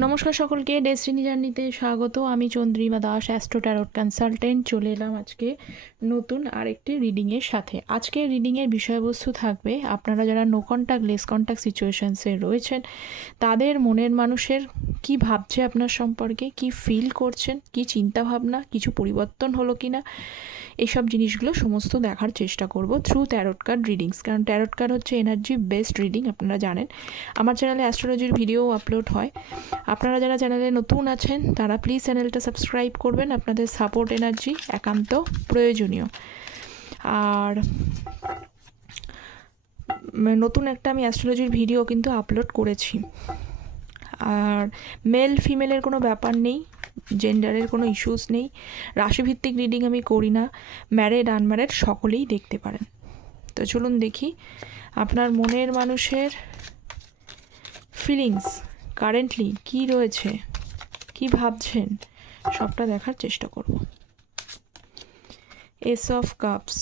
নমস্কার সকলকে ডেস্টিনি জার্নিতে স্বাগত। আমি Chandrima Das astro tarot consultant চলে এলাম আজকে নতুন আরেকটি রিডিংয়ের সাথে। আজকে রিডিংয়ের বিষয়বস্তু থাকবে, আপনারা যারা নো কন্ট্যাক্ট লেস কন্ট্যাক্ট সিচুয়েশনসে রয়েছেন, তাদের মনের মানুষের কি ভাবছে আপনার সম্পর্কে, কি ফিল করছেন, কি চিন্তা ভাবনা কিছু পরিবর্তন হলো কি না এইসব জিনিসগুলো সমস্ত দেখার চেষ্টা করব থ্রু ট্যারোট কার্ড রিডিংস কারণ ট্যারোট কার্ড হচ্ছে এনার্জি বেস্ট রিডিং আপনারা জানেন। আমার চ্যানেলে অ্যাস্ট্রোলজির ভিডিও আপলোড হয়। আপনারা যারা চ্যানেলে নতুন আছেন, তারা প্লিজ চ্যানেলটা সাবস্ক্রাইব করবেন। আপনাদের সাপোর্ট এনার্জি একান্ত প্রয়োজনীয়। আর নতুন একটা আমি অ্যাস্ট্রোলজির ভিডিও কিন্তু আপলোড করেছি। আর মেল ফিমেলের কোনো ব্যাপার নেই। জেন্ডারের কোনো ইস্যুস নেই। রাশিভিত্তিক রিডিং আমি করি না। ম্যারেড আনম্যারেড সকলেই দেখতে পারেন। তো চলুন দেখি আপনার মনের মানুষের ফিলিংস কারেন্টলি কি রয়েছে, কি ভাবছেন, সবটা দেখার চেষ্টা করব। Ace of cups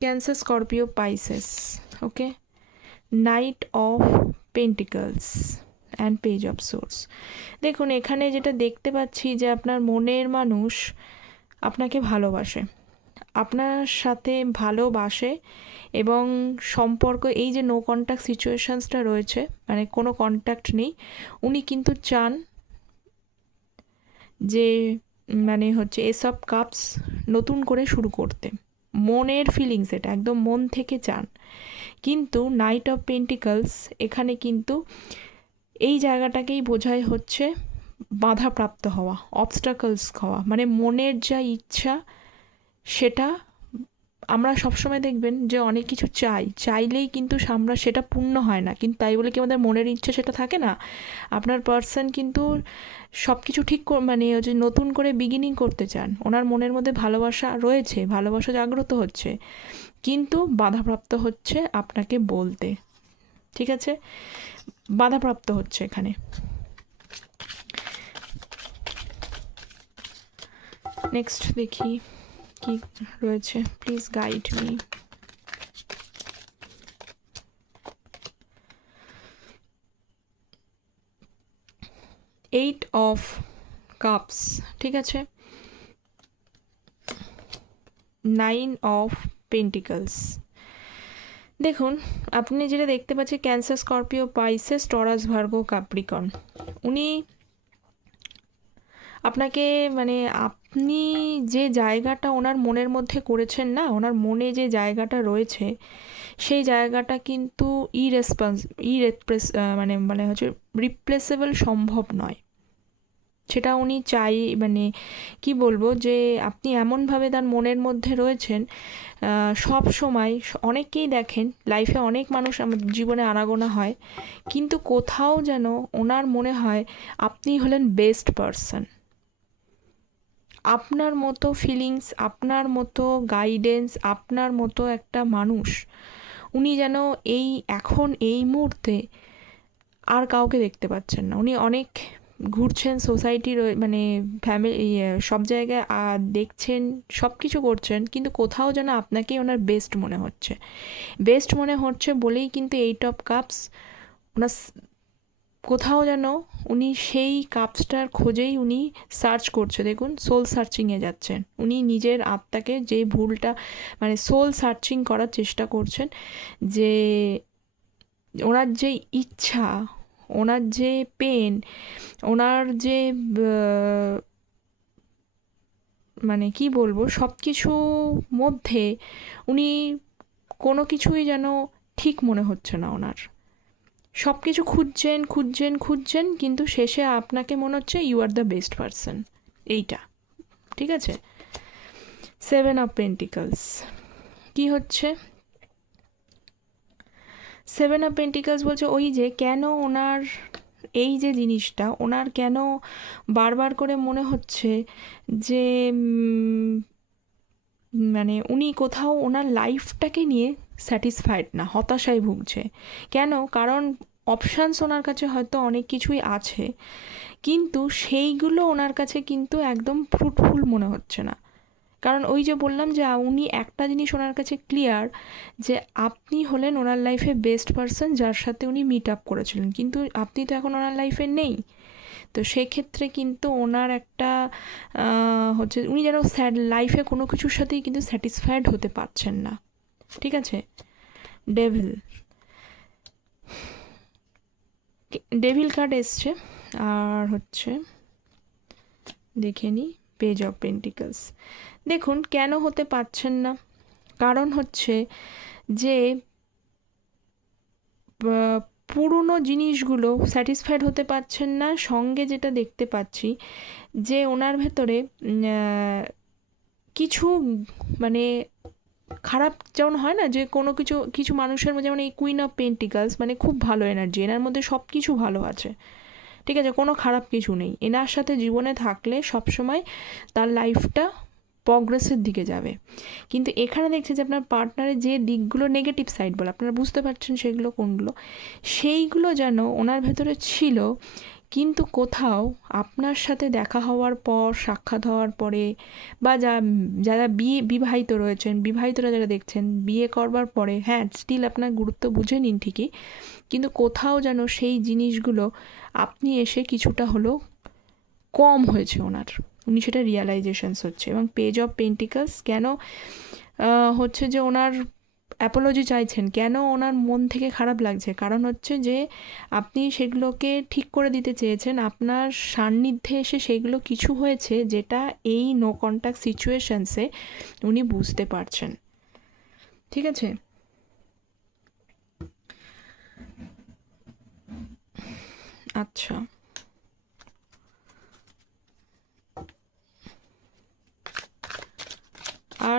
Cancer Scorpio Pisces okay knight of pentacles and page of swords দেখুন, এখানে যেটা দেখতে পাচ্ছি যে আপনার মনের মানুষ আপনাকে ভালোবাসে, আপনার সাথে ভালোবাসে এবং সম্পর্ক, এই যে নো কন্ট্যাক্ট সিচুয়েশানসটা রয়েছে মানে কোনো কন্ট্যাক্ট নেই, উনি কিন্তু চান যে মানে হচ্ছে এসব কাপস নতুন করে শুরু করতে। মনের ফিলিংস এটা, একদম মন থেকে চান। কিন্তু নাইট অফ পেন্টিকলস এখানে কিন্তু এই জায়গাটাকেই বোঝায় হচ্ছে বাধাপ্রাপ্ত হওয়া অবস্টাকলস হওয়া। মানে মনের যা ইচ্ছা, সেটা আমরা সবসময় দেখবেন যে অনেক কিছু চাই। চাইলেই কিন্তু আমরা সেটা পূর্ণ হয় না। কিন্তু তাই বলে কি আমাদের মনের ইচ্ছা সেটা থাকে না? আপনার পার্সন কিন্তু সব কিছু ঠিক মানে যে নতুন করে বিগিনিং করতে চান। ওনার মনের মধ্যে ভালোবাসা রয়েছে, ভালোবাসা জাগ্রত হচ্ছে। কিন্তু বাধাপ্রাপ্ত হচ্ছে আপনাকে বলতে। ঠিক আছে? বাধাপ্রাপ্ত হচ্ছে এখানে। নেক্সট দেখি কি রয়েছে। Please guide me eight of cups ঠিক আছে? নাইন অফ পেন্টিকলস দেখুন, আপনি যেটা দেখতে পাচ্ছেন, Cancer, Scorpio, Pisces, Taurus, Virgo Capricorn উনি আপনাকে মানে আপনি যে জায়গাটা ওনার মনের মধ্যে করেছেন না, ওনার মনে যে জায়গাটা রয়েছে, সেই জায়গাটা কিন্তু ইরেসপন্স ইরেপ্রেস মানে মানে হচ্ছে রিপ্লেসেবল সম্ভব নয়। সেটা উনি চাই মানে কি বলব যে আপনি এমনভাবে তার মনের মধ্যে রয়েছেন সব সময় অনেককেই দেখেন লাইফে অনেক মানুষ আমার জীবনে আনাগোনা হয়, কিন্তু কোথাও যেন ওনার মনে হয় আপনি হলেন বেস্ট পারসন আপনার মতো ফিলিংস আপনার মতো গাইডেন্স আপনার মতো একটা মানুষ, উনি যেন এই, এখন এই মুহূর্তে আর কাউকে দেখতে পাচ্ছেন না। উনি অনেক ঘুরছেন সোসাইটির মানে ফ্যামিলি সব জায়গায় দেখছেন সব কিছু করছেন, কিন্তু কোথাও যেন আপনাকেই ওনার বেস্ট মনে হচ্ছে। বেস্ট মনে হচ্ছে বলেই কিন্তু এইট অফ কাপস ওনার কোথাও যেন উনি সেই কাপসটার খোঁজেই উনি সার্চ করছে। দেখুন সোল সার্চিংয়ে যাচ্ছেন। উনি নিজের আত্মাকে যে ভুলটা মানে সোল সার্চিং করার চেষ্টা করছেন, যে ওনার যে ইচ্ছা, ওনার যে পেন ওনার যে মানে কি বলব সব কিছু মধ্যে উনি কোনো কিছুই যেন ঠিক মনে হচ্ছে না ওনার। সব কিছু খুঁজছেন খুঁজছেন খুঁজছেন, কিন্তু শেষে আপনাকে মনে হচ্ছে you are the best person এইটা। ঠিক আছে? সেভেন অফ পেন্টিকলস কি হচ্ছে? সেভেন অফ পেন্টিকলস বলছে, ওই যে কেন ওনার এই যে জিনিসটা, ওনার কেন বারবার করে মনে হচ্ছে যে মানে উনি কোথাও ওনার লাইফটাকে নিয়ে স্যাটিসফাইড না, হতাশায় ভুগছে। কেন? কারণ অপশানস ওনার কাছে হয়তো অনেক কিছুই আছে, কিন্তু সেইগুলো ওনার কাছে কিন্তু একদম ফ্রুটফুল মনে হচ্ছে না। কারণ ওই যে বললাম যে উনি একটা জিনিস ওনার কাছে ক্লিয়ার যে, আপনি হলেন ওনার লাইফে বেস্ট পারসন যার সাথে উনি মিট আপ করেছিলেন। কিন্তু আপনি তো এখন ওনার লাইফে নেই। তো সেক্ষেত্রে কিন্তু ওনার একটা হচ্ছে উনি যেন স্যাড লাইফে কোনো কিছুর সাথেই কিন্তু স্যাটিসফাইড হতে পারছেন না। ঠিক আছে? ডেভিল ডেভিল কার্ড এসছে। আর হচ্ছে, দেখে নিই পেজ অফ পেন্টিকলস দেখুন, কেন হতে পারছেন না? কারণ হচ্ছে যে পুরনো জিনিসগুলো স্যাটিসফাইড হতে পারছেন না। সঙ্গে যেটা দেখতে পাচ্ছি যে, ওনার ভেতরে কিছু মানে খারাপ যেমন হয় না, যে, কোনো কিছু কিছু মানুষের মধ্যে, যেমন এই কুইন অফ পেন্টিকালস মানে খুব ভালো এনার্জি এনার মধ্যে সব কিছু ভালো আছে। ঠিক আছে? কোনো খারাপ কিছু নেই। এনার সাথে জীবনে থাকলে সবসময় তার লাইফটা প্রগ্রেসের দিকে যাবে। কিন্তু এখানে দেখছে যে আপনার পার্টনারের যে দিকগুলো নেগেটিভ সাইড বলে, আপনারা বুঝতে পারছেন সেগুলো কোনগুলো? সেইগুলো যেন ওনার ভেতরে ছিল, কিন্তু কোথাও আপনার সাথে দেখা হওয়ার পর, সাক্ষাৎ হওয়ার পরে, বা যা, যারা বিয়ে, বিবাহিত রয়েছেন, বিবাহিতরা যারা দেখছেন, বিয়ে করবার পরে হ্যাঁ স্টিল আপনার গুরুত্ব বুঝে নিন ঠিকই, কিন্তু কোথাও যেন সেই জিনিসগুলো আপনি এসে কিছুটা হলেও কম হয়েছে ওনার। উনি সেটা রিয়ালাইজেশনস হচ্ছে এবং পেজ অফ পেন্টিকালস কেন হচ্ছে যে ওনার অ্যাপোলজি চাইছেন, কেন ওনার মন থেকে খারাপ লাগছে? কারণ হচ্ছে যে আপনি সেগুলোকে ঠিক করে দিতে চেয়েছেন, আপনার সান্নিধ্যে এসে সেগুলো কিছু হয়েছে যেটা এই নো কন্ট্যাক্ট সিচুয়েশনসে উনি বুঝতে পারছেন। ঠিক আছে? আচ্ছা।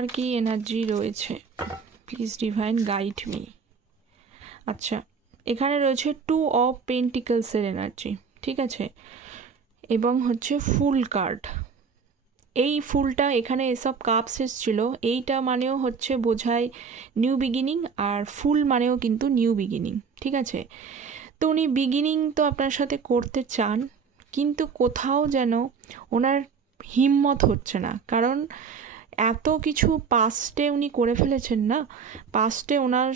আর কি এনার্জি রয়েছে? প্লিজ ডিভাইন গাইড মি আচ্ছা এখানে রয়েছে টু অফ পেন্টিকলসের এনার্জি ঠিক আছে? এবং হচ্ছে ফুল কার্ড এই ফুলটা এখানে এসব কাপস এসছিল এইটা মানেও হচ্ছে বোঝায় নিউ বিগিনিং আর ফুল মানেও কিন্তু নিউ বিগিনিং ঠিক আছে? তো উনি বিগিনিং তো আপনার সাথে করতে চান, কিন্তু কোথাও যেন ওনার হিম্মত হচ্ছে না। কারণ এত কিছু পাস্টে উনি করে ফেলেছেন না? পাস্টে ওনার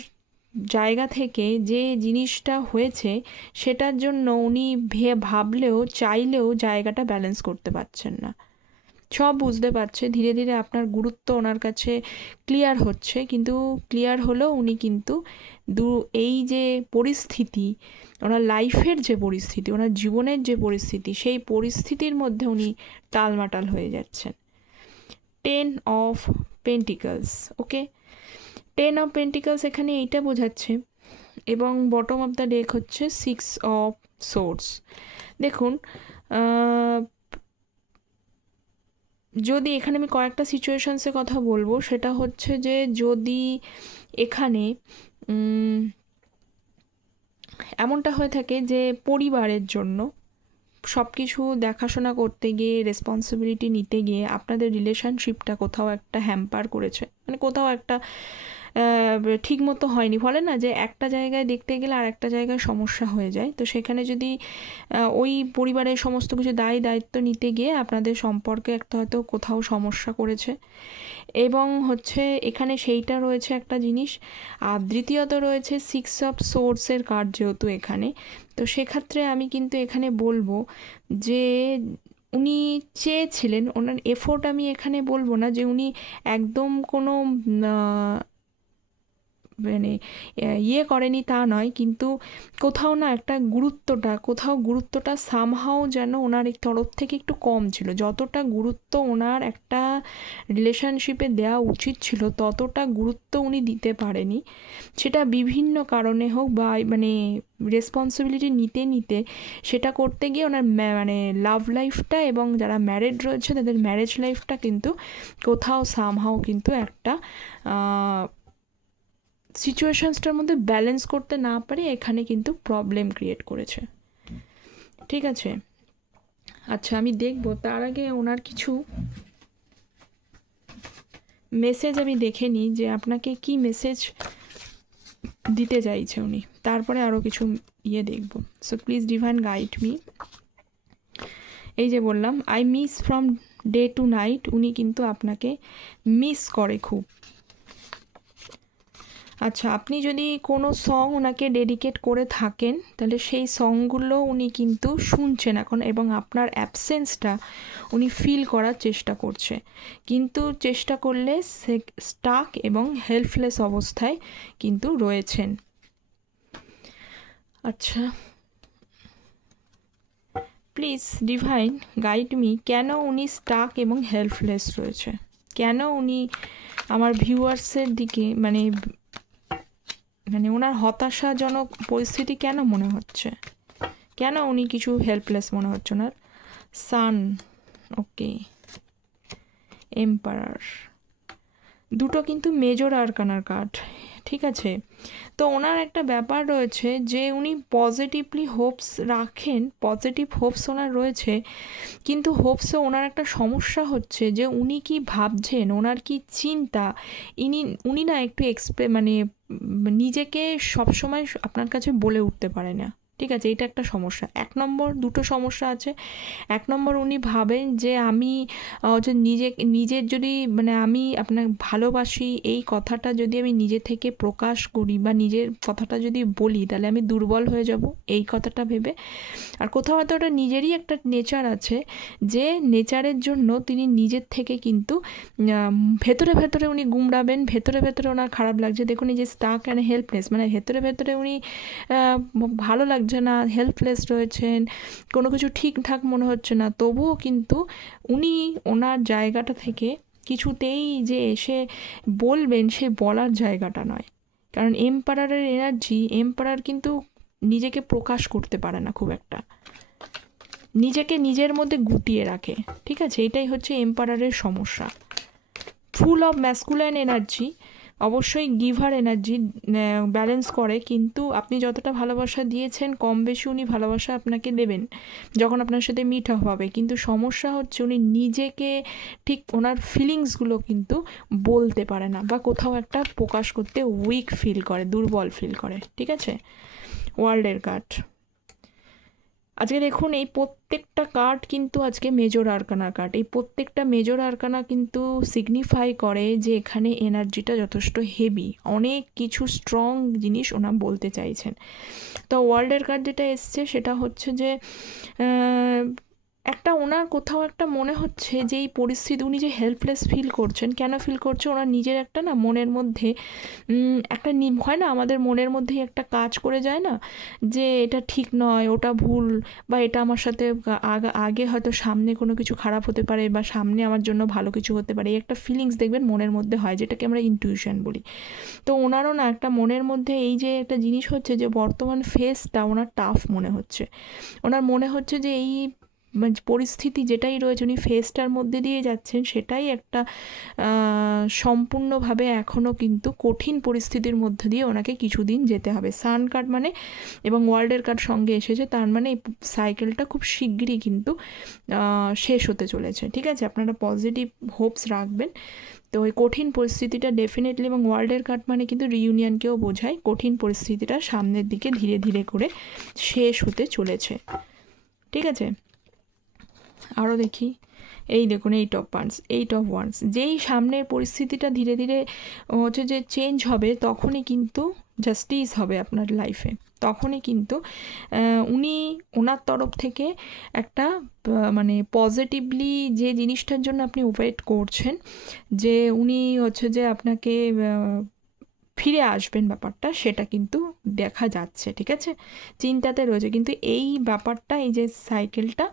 জায়গা থেকে যে জিনিসটা হয়েছে, সেটার জন্য উনি ভে, ভাবলেও, চাইলেও জায়গাটা ব্যালেন্স করতে পারছেন না। সব বুঝতে পারছে, ধীরে ধীরে আপনার গুরুত্ব ওনার কাছে ক্লিয়ার হচ্ছে, কিন্তু ক্লিয়ার হলেও উনি কিন্তু দু, এই যে পরিস্থিতি, ওনার লাইফের যে পরিস্থিতি, ওনার জীবনের যে পরিস্থিতি, সেই পরিস্থিতির মধ্যে উনি টালমাটাল হয়ে যাচ্ছেন। Ten of pentacles okay ten of pentacles এখানে এইটা বোঝাচ্ছে এবং বটম অফ দ্য ডেক হচ্ছে সিক্স অফ সোর্স দেখুন যদি এখানে আমি কয়েকটা সিচুয়েশনসের কথা বলব, সেটা হচ্ছে যে যদি এখানে এমনটা হয়ে থাকে যে পরিবারের জন্য সব কিছু দেখাশোনা করতে গিয়ে রেসপন্সিবিলিটি নিতে গিয়ে আপনাদের রিলেশনশিপটা কোথাও একটা হ্যাম্পার করেছে। মানে কোথাও একটা ঠিক মতো হয়নি। ফলে না যে একটা জায়গায় দেখতে গেলে আর একটা জায়গায় সমস্যা হয়ে যায়। তো সেখানে যদি ওই পরিবারের সমস্ত কিছু দায় দায়িত্ব নিতে গিয়ে আপনাদের সম্পর্কে একটা হয়তো কোথাও সমস্যা করেছে। এবং হচ্ছে এখানে সেইটা রয়েছে একটা জিনিস, আর দ্বিতীয়ত রয়েছে সিক্স অফ সোর্সের কার্ড যেহেতু এখানে। তো সেক্ষেত্রে আমি কিন্তু এখানে বলব যে উনি চেয়েছিলেন, ওনার এফোর্ট আমি এখানে বলব না যে উনি একদম কোনো মানে ইয়ে করেনি তা নয়, কিন্তু কোথাও না একটা গুরুত্বটা, কোথাও গুরুত্বটা সামহাও যেন ওনার তরফ থেকে একটু কম ছিল। যতটা গুরুত্ব ওনার একটা রিলেশনশিপে দেওয়া উচিত ছিল, ততটা গুরুত্ব উনি দিতে পারেনি। সেটা বিভিন্ন কারণে হোক বা মানে রেসপন্সিবিলিটি নিতে নিতে সেটা করতে গিয়ে ওনার মানে লাভ লাইফটা এবং যারা ম্যারেড রয়েছে, তাদের ম্যারেজ লাইফটা কিন্তু কোথাও সামহাও কিন্তু একটা সিচুয়েশনসটার মধ্যে ব্যালেন্স করতে না পারে, এখানে কিন্তু প্রবলেম ক্রিয়েট করেছে। ঠিক আছে? আচ্ছা আমি দেখব। তার আগে ওনার কিছু মেসেজ আমি দেখে নিই যে আপনাকে কি মেসেজ দিতে চাইছে উনি। তারপরে আরও কিছু ইয়ে দেখব। So please divine guide me এই যে বললাম I miss from day to night উনি কিন্তু আপনাকে মিস করে খুব। আচ্ছা আপনি যদি কোনো সং ওনাকে ডেডিকেট করে থাকেন, তাহলে সেই সংগুলো উনি কিন্তু শুনছেন এখন এবং আপনার অ্যাবসেন্সটা উনি ফিল করার চেষ্টা করছে। কিন্তু চেষ্টা করলে সে স্টাক এবং হেল্পলেস অবস্থায় কিন্তু রয়েছেন। আচ্ছা। প্লিজ ডিভাইন গাইড মি কেন উনি স্টাক এবং হেল্পলেস রয়েছে? কেন উনি আমার ভিউয়ার্সের দিকে মানে মানে ওনার হতাশাজনক পরিস্থিতি কেন মনে হচ্ছে? কেন উনি কিছু হেল্পলেস মনে হচ্ছে? ওনার সান ওকে এম্পারার দুটো কিন্তু মেজর আরকানার কার্ড ঠিক আছে? তো ওনার একটা ব্যাপার রয়েছে যে, উনি পজিটিভলি হোপস রাখেন পজিটিভ হোপস ওনার রয়েছে, কিন্তু হোপসে ওনার একটা সমস্যা হচ্ছে যে, উনি কি ভাবছেন, ওনার কি চিন্তা? ইনি, উনি না একটু এক্সপে মানে নিজেকে সবসময় আপনার কাছে বলে উঠতে পারে না। ঠিক আছে এটা একটা সমস্যা। এক নম্বর দুটো সমস্যা আছে। এক নম্বর উনি ভাবেন যে আমি হচ্ছে নিজে, নিজের যদি মানে আমি আপনার ভালোবাসি, এই কথাটা যদি আমি নিজে থেকে প্রকাশ করি বা নিজের কথাটা যদি বলি, তাহলে আমি দুর্বল হয়ে যাব, এই কথাটা ভেবে। আর কোথাও হয়তো ওটা নিজেরই একটা নেচার আছে যে নেচারের জন্য তিনি নিজের থেকে কিন্তু ভেতরে ভেতরে উনি গুমড়াবেন, ভেতরে ভেতরে ওনার খারাপ লাগছে। দেখুন এই যে স্টাক অ্যান্ড হেল্পলেস মানে ভেতরে ভেতরে উনি ভালো লাগছে লাগছে না হেল্পলেস রয়েছেন, কোনো কিছু ঠিকঠাক মনে হচ্ছে না, তবুও কিন্তু উনি ওনার জায়গাটা থেকে কিছুতেই যে এসে বলবেন সে বলার জায়গাটা নয়। কারণ এম্পারারের এনার্জি এম্পারার কিন্তু নিজেকে প্রকাশ করতে পারে না খুব একটা। নিজেকে নিজের মধ্যে গুটিয়ে রাখে, ঠিক আছে? এটাই হচ্ছে এম্পারারের সমস্যা। ফুল অফ ম্যাসকুলাইন এনার্জি অবশ্যই গিভার এনার্জি ব্যালেন্স করে। কিন্তু আপনি যতটা ভালোবাসা দিয়েছেন, কম বেশি উনি ভালোবাসা আপনাকে দেবেন যখন আপনার সাথে মিট হবে। কিন্তু সমস্যা হচ্ছে উনি নিজেকে ঠিক ওনার ফিলিংসগুলো কিন্তু বলতে পারে না বা কোথাও একটা প্রকাশ করতে উইক ফিল করে, দুর্বল ফিল করে। ঠিক আছে? ওয়ার্ল্ডের কার্ড আজকে দেখুন, এই প্রত্যেকটা কার্ড কিন্তু আজকে মেজর আরকানা কার্ড এই প্রত্যেকটা মেজর আরকানা কিন্তু সিগনিফাই করে যে এখানে এনার্জিটা যথেষ্ট হেভি অনেক কিছু স্ট্রং জিনিস ওনা বলতে চাইছেন। তো ওয়ার্ল্ডের কার্ড যেটা এসছে, সেটা হচ্ছে যে একটা ওনার কোথাও একটা মনে হচ্ছে যে এই পরিস্থিতি, উনি যে হেল্পলেস ফিল করছেন, কেন ফিল করছে? ওনার নিজের একটা না মনের মধ্যে একটা হয় না আমাদের মনের মধ্যেই একটা কাজ করে যায় না? যে এটা ঠিক নয়, ওটা ভুল, বা এটা আমার সাথে আগে হয়তো সামনে কোনো কিছু খারাপ হতে পারে, বা সামনে আমার জন্য ভালো কিছু হতে পারে, এই একটা ফিলিংস দেখবেন মনের মধ্যে হয়, যেটাকে আমরা ইনটিউশন বলি। তো ওনারও না একটা মনের মধ্যে এই যে একটা জিনিস হচ্ছে যে বর্তমান ফেসটা ওনার টাফ মনে হচ্ছে। ওনার মনে হচ্ছে যে এই পরিস্থিতি যেটাই রয়েছে, উনি ফেসটার মধ্যে দিয়ে যাচ্ছেন, সেটাই একটা সম্পূর্ণভাবে এখনও কিন্তু কঠিন পরিস্থিতির মধ্যে দিয়ে ওনাকে কিছুদিন যেতে হবে। সান কার্ড মানে এবং ওয়ার্ল্ডের কার্ড সঙ্গে এসেছে, তার মানে এই সাইকেলটা খুব শিগগিরই কিন্তু শেষ হতে চলেছে। ঠিক আছে? আপনারা পজিটিভ হোপস রাখবেন। তো ওই কঠিন পরিস্থিতিটা ডেফিনেটলি এবং ওয়ার্ল্ডের কার্ড মানে কিন্তু রিউনিয়নকেও বোঝায়, কঠিন পরিস্থিতিটা সামনের দিকে ধীরে ধীরে করে শেষ হতে চলেছে। ঠিক আছে? আরও দেখি। এই দেখুন eight of wands eight of wands যেই সামনের পরিস্থিতিটা ধীরে ধীরে হচ্ছে যে চেঞ্জ হবে, তখনই কিন্তু জাস্টিস হবে আপনার লাইফে তখনই কিন্তু উনি ওনার তরফ থেকে একটা মানে পজিটিভলি যে জিনিসটার জন্য আপনি ওয়েট করছেন, যে উনি হচ্ছে যে আপনাকে ফিরে আসবেন ব্যাপারটা, সেটা কিন্তু দেখা যাচ্ছে, ঠিক আছে? চিন্তাতে রয়েছে। কিন্তু এই ব্যাপারটা, এই যে সাইকেলটা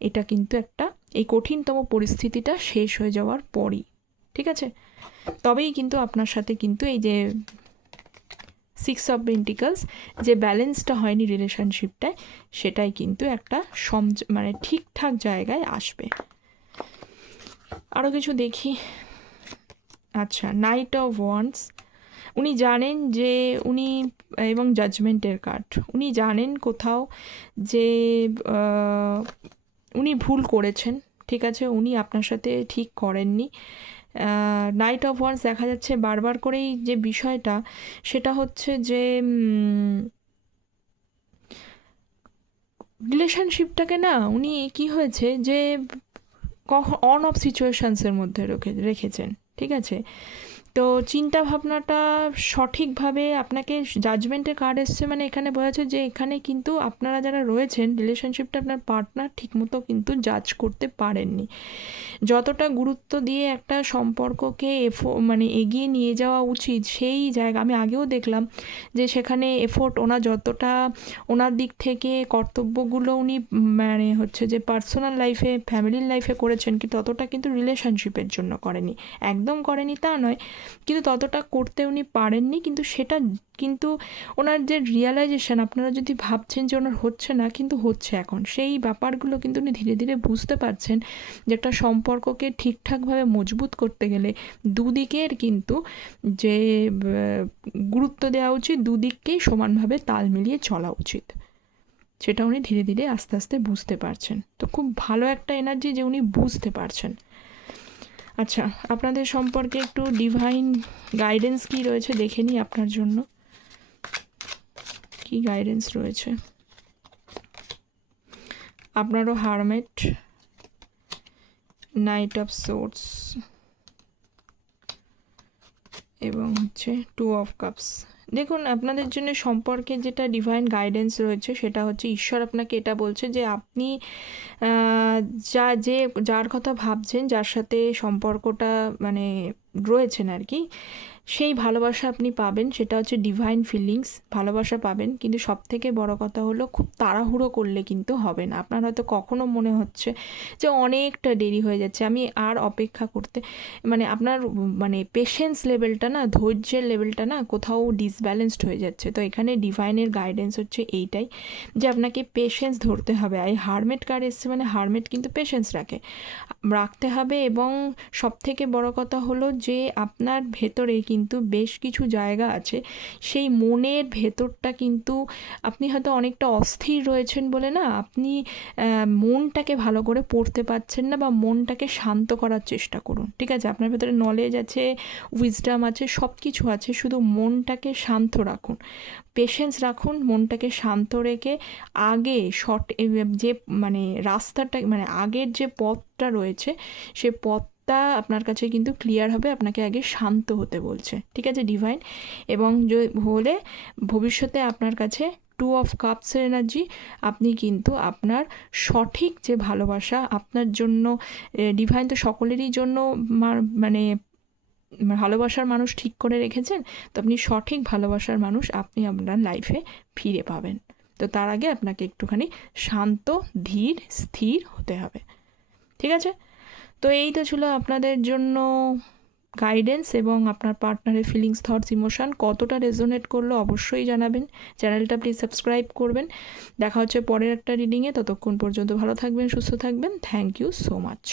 এটা কিন্তু একটা, এই কঠিনতম পরিস্থিতিটা শেষ হয়ে যাওয়ার পরই, ঠিক আছে? তবেই কিন্তু আপনার সাথে কিন্তু এই যে সিক্স অফ বেন্টিকালস যে ব্যালেন্সটা হয়নি রিলেশনশিপটায় সেটাই কিন্তু একটা সম মানে ঠিকঠাক জায়গায় আসবে। আরও কিছু দেখি। আচ্ছা নাইট অফ ওয়ান্স উনি জানেন যে উনি, এবং জাজমেন্টের কার্ড উনি জানেন কোথাও যে ভুল করেছেন, ঠিক আছে? উনি আপনার সাথে ঠিক করেননি। নাইট অফ ওয়ান্স দেখা যাচ্ছে বারবার করেই যে বিষয়টা, সেটা হচ্ছে যে রিলেশনশিপটাকে না উনি কি হয়েছে যে অন অফ সিচুয়েশানসের মধ্যে রেখে, রেখেছেন, ঠিক আছে? তো চিন্তা ভাবনাটা সঠিকভাবে আপনাকে জাজমেন্টের কার্ড এসছে মানে এখানে বোঝা যাচ্ছে যে এখানে কিন্তু আপনারা যারা রয়েছেন রিলেশনশিপটা আপনার পার্টনার ঠিকমতো কিন্তু জাজ করতে পারেননি। যতটা গুরুত্ব দিয়ে একটা সম্পর্ককে মানে এগিয়ে নিয়ে যাওয়া উচিত সেই জায়গা আমি আগেও দেখলাম যে সেখানে এফোর্ট ওনার যতটা ওনার দিক থেকে কর্তব্যগুলো উনি মানে হচ্ছে যে পার্সোনাল লাইফে ফ্যামিলির লাইফে করেছেন, কি ততটা কিন্তু রিলেশনশিপের জন্য করেনি। একদম করেনি তা নয়। কিন্তু ততটা করতে উনি পারেননি, কিন্তু সেটা কিন্তু ওনার যে রিয়ালাইজেশন আপনারা যদি ভাবছেন যে ওনার হচ্ছে না, কিন্তু হচ্ছে এখন। সেই ব্যাপারগুলো কিন্তু উনি ধীরে ধীরে বুঝতে পারছেন যে একটা সম্পর্ককে ঠিকঠাকভাবে মজবুত করতে গেলে দুদিকের কিন্তু যে গুরুত্ব দেওয়া উচিত, দুদিককেই সমানভাবে তাল মিলিয়ে চলা উচিত। সেটা উনি ধীরে ধীরে আস্তে আস্তে বুঝতে পারছেন। তো খুব ভালো একটা এনার্জি যে উনি বুঝতে পারছেন। আচ্ছা আপনাদের সম্পর্কে একটু ডিভাইন গাইডেন্স কি রয়েছে দেখে নিই আপনার জন্য। কি গাইডেন্স রয়েছে? আপনারও হারমেট নাইট অফ সোর্স এবং হচ্ছে টু অফ কাপস দেখুন, আপনাদের জন্য সম্পর্কে যেটা ডিভাইন গাইডেন্স রয়েছে, সেটা হচ্ছে ঈশ্বর আপনাকে এটা বলছে যে আপনি যা যে, যার কথা ভাবছেন, যার সাথে সম্পর্কটা মানে রয়েছেন আর কি সেই ভালোবাসা আপনি পাবেন, সেটা হচ্ছে ডিভাইন ফিলিংস ভালোবাসা পাবেন। কিন্তু সব থেকে বড় কথা হলো, খুব তাড়াহুড়ো করলে কিন্তু হবে না। আপনার হয়তো কখনো মনে হচ্ছে যে অনেকটা দেরি হয়ে যাচ্ছে। আমি আর অপেক্ষা করতে মানে আপনার মানে পেশেন্স লেভেলটা না, ধৈর্যের লেভেলটা না কোথাও ডিসব্যালেন্সড হয়ে যাচ্ছে। তো এখানে ডিভাইনের গাইডেন্স হচ্ছে এইটাই যে আপনাকে পেশেন্স ধরতে হবে। আর হারমেট কার্ড এসছে মানে হারমেট কিন্তু পেশেন্স রাখে। রাখতে হবে এবং সব থেকে বড় কথা হলো যে আপনার ভেতরে কিন্তু বেশ কিছু জায়গা আছে। সেই মনের ভেতরটা কিন্তু আপনি হয়তো অনেকটা অস্থির রয়েছেন বলে না, আপনি মনটাকে ভালো করে পড়তে পারছেন না বা মনটাকে শান্ত করার চেষ্টা করুন। ঠিক আছে? আপনার ভেতরে নলেজ আছে উইজডাম আছে সব কিছু আছে, শুধু মনটাকে শান্ত রাখুন। পেশেন্স রাখুন, মনটাকে শান্ত রেখে আগে শর্ট যে মানে রাস্তাটা মানে আগের যে পথটা রয়েছে, সে পথ তা আপনার কাছে কিন্তু ক্লিয়ার হবে, আপনাকে আগে শান্ত হতে বলছে। ঠিক আছে ডিভাইন এবং হলে ভবিষ্যতে আপনার কাছে টু অফ কাপসের এনার্জি আপনি কিন্তু আপনার সঠিক যে ভালোবাসা, আপনার জন্য ডিভাইন তো সকলেরই জন্য মানে ভালোবাসার মানুষ ঠিক করে রেখেছেন, তো আপনি সঠিক ভালোবাসার মানুষ আপনি আপনার লাইফে ফিরে পাবেন। তো তার আগে আপনাকে একটুখানি শান্ত, ধীর, স্থির হতে হবে। ঠিক আছে? তো এই তো ছিল আপনাদের জন্য গাইডেন্স এবং আপনার পার্টনারের ফিলিংস থটস ইমোশান কতটা রেজোনেট করল অবশ্যই জানাবেন। চ্যানেলটা প্লিজ সাবস্ক্রাইব করবেন। দেখা হচ্ছে পরের একটা রিডিংয়ে ততক্ষণ পর্যন্ত ভালো থাকবেন, সুস্থ থাকবেন। Thank you so much